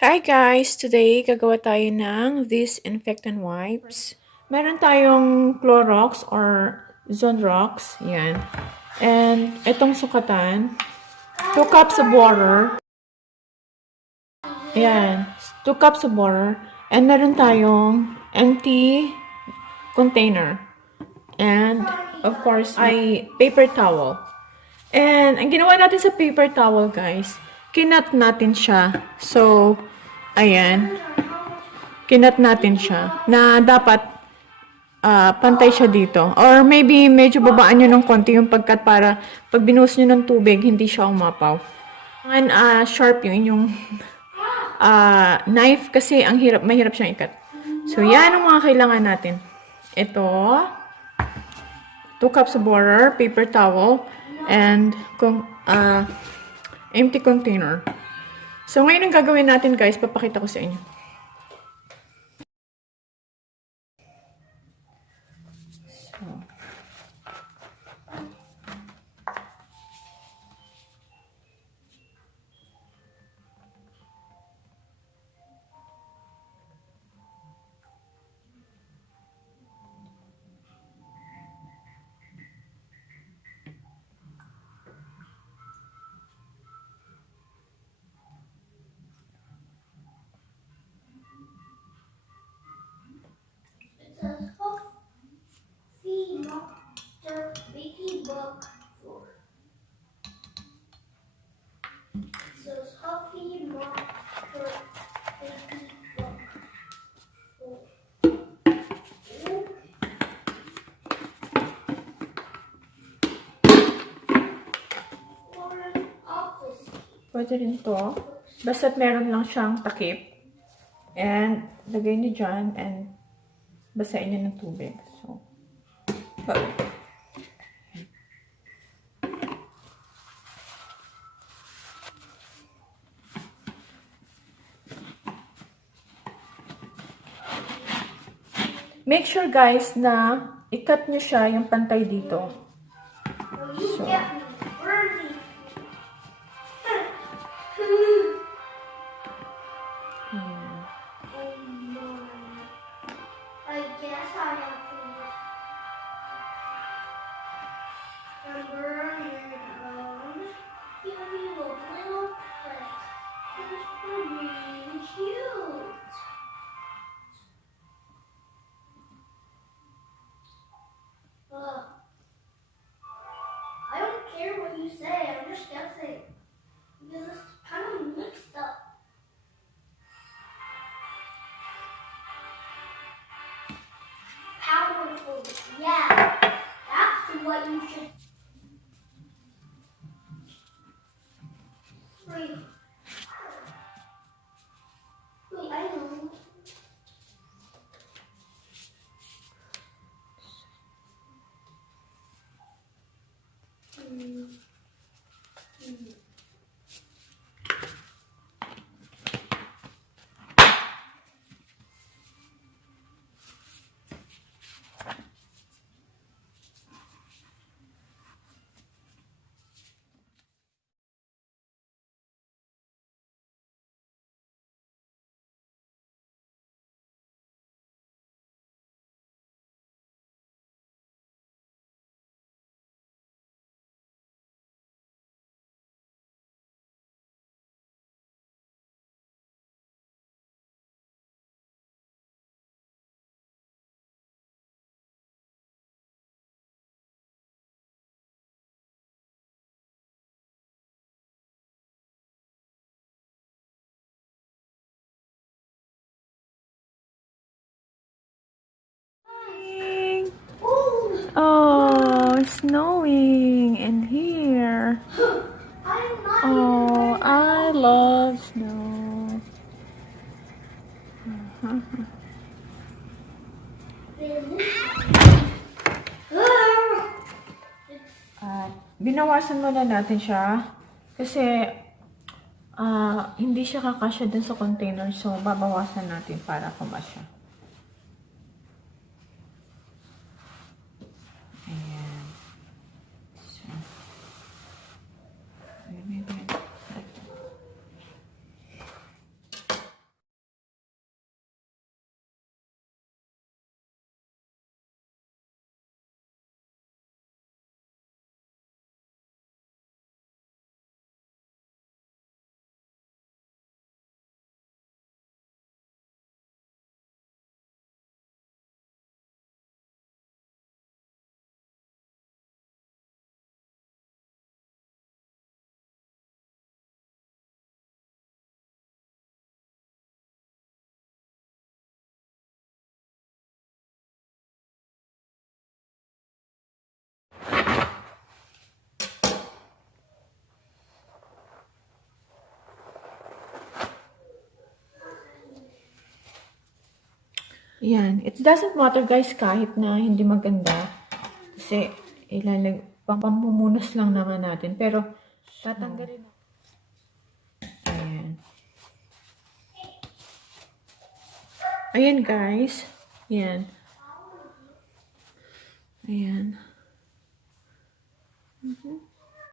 Hi guys! Today, gagawa tayo ng disinfectant wipes. Meron tayong CLOROX or Zonrox. Yan. And itong sukatan. 2 cups of water. Yan. 2 cups of water. And meron tayong empty container. And, of course, ay paper towel. And, ang ginawa natin sa paper towel, guys, kinat natin siya. So, ayan. Kinat natin siya. Na dapat pantay siya dito. Or maybe medyo babaan nyo ng konti yung pagkat para pag binuhos nyo ng tubig, hindi siya umapaw. And sharp yung inyong knife kasi mahirap siyang ikat. So, yan ang mga kailangan natin. Ito, 2 cups of water, paper towel, and empty container. So, ngayon ang gagawin natin, guys, papakita ko sa inyo. Pwede rin to. Basta't meron lang siyang takip. And, lagay niyo dyan and basahin niyo ng tubig. So, make sure guys na i-cut niyo siya yung pantay dito. So, I don't care what you say, I'm just guessing. Because it's kind of mixed up. Powerful. Yeah, that's what you should. Wait, I know. oh, it's snowing in here. Oh, I love snow. Binawasan muna natin siya kasi hindi siya kakasya dun sa container, so babawasan natin para kumasya. Ayan. So, Yan. It doesn't matter guys kahit na hindi maganda. Kasi pampumunas lang naman natin. Pero tatanggalin. Ayan. Ayan guys. Ayan. Ayan.